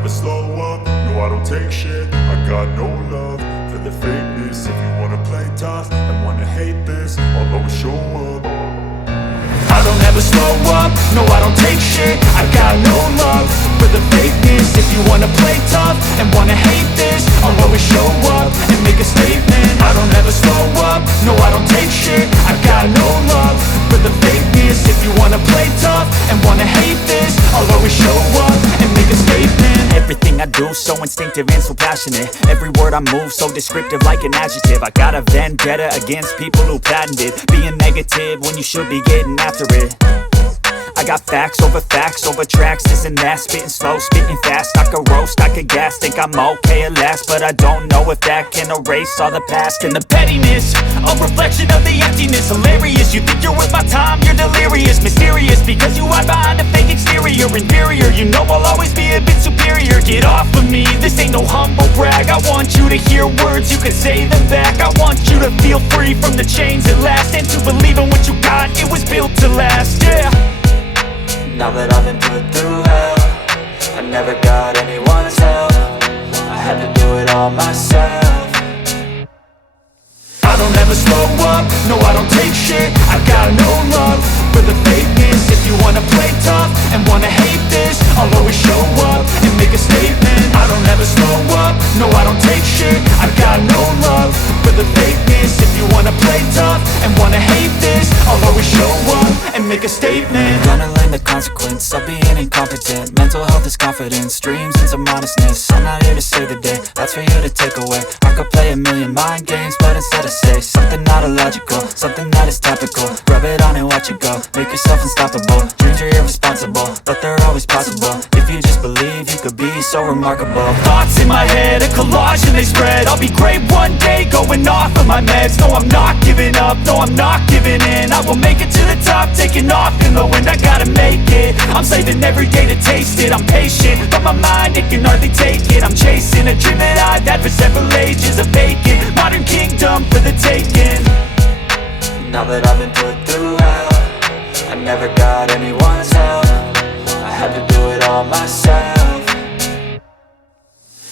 never slow up, no I don't take shit. I got no love for the fakeness. If you wanna play tough and wanna hate this, I'll always show up. I don't ever slow up, no I don't take shit. I got no love for the fakeness. If you wanna play tough and wanna hate this, I'll always show up and make a statement. I don't ever slow up, no I don't take shit. I got no love for the fakeness. If you wanna play tough and wanna hate this, I'll always show up and make a statement. Everything I do so instinctive and so passionate. Every word I move so descriptive like an adjective. I got a vendetta against people who patented being negative when you should be getting after it. I got facts over tracks, this and that. Spitting slow, spitting fast, I could roast, I could gas. Think I'm okay at last, but I don't know if that can erase all the past. And the pettiness, a reflection of the emptiness. Hilarious, you think you're worth my time, you're delirious. Mysterious, because you hide behind a fake exterior. Inferior, you know I'll always be a bit superior. Get off of me, this ain't no humble brag. I want you to hear words, you can say them back. I want you to feel free from the chains at last, and to believe in what you got, it was built to last, yeah. Now that I've been put through hell, I never got anyone's help. I had to do it all myself. I don't ever slow up, no I don't take shit. I got no love for the fakeness. If you wanna play tough and wanna hate this, I'll always show up and make a statement. I don't ever slow up, no I don't take shit. I got no love for the fakeness. If you wanna play tough and wanna hate this, I'll always show up and make a statement. Gonna learn the consequence of being incompetent. Mental health is confidence, dreams and some honestness. I'm not here to save the day, that's for you to take away. I could play a million mind games, but instead I say something not illogical, something that is topical. Rub it on and watch it go, make yourself unstoppable. Dreams are irresponsible, but they're always possible. If you just believe, you could be so remarkable. Thoughts in my head, a collage and they spread. I'll be great one day, going off of my meds. No, I'm not giving up, no, I'm not giving in. I will make it to the top, taking off in the wind. I gotta make it, I'm saving every day to taste it. I'm patient, but my mind, it can hardly take it. I'm chasing a dream that I've had for several ages. A vacant, modern kingdom for the taking. Now that I've been put through hell, I never got anyone's help. I had to do it all myself.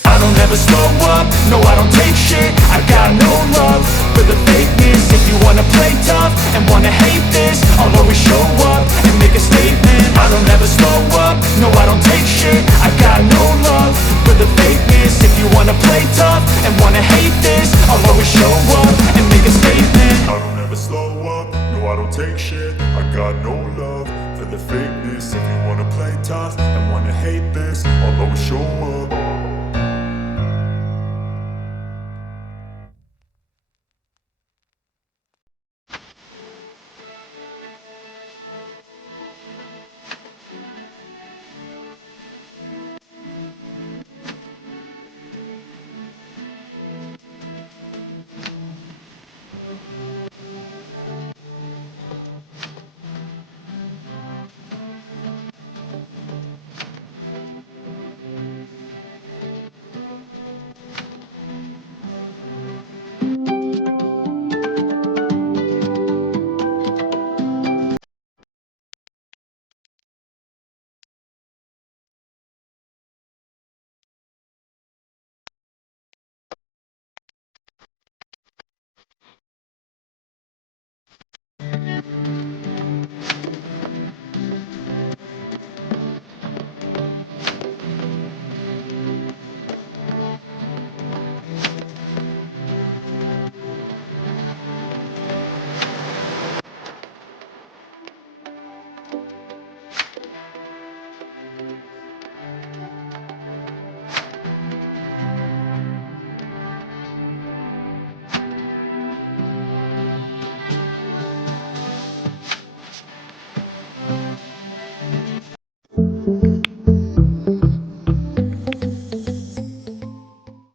I don't ever slow up, no I don't take shit. I got no love for the fakeness. If you wanna play tough and wanna hate this, I'll always show up and make a statement. I don't ever slow up, no I don't take shit. I got no love for the fakeness. If you wanna play tough and wanna hate this, I'll always show up and make a statement. I don't ever slow up, no I don't take shit. I got no love for the fakeness. If you wanna play tough and wanna hate this, I'll always show up.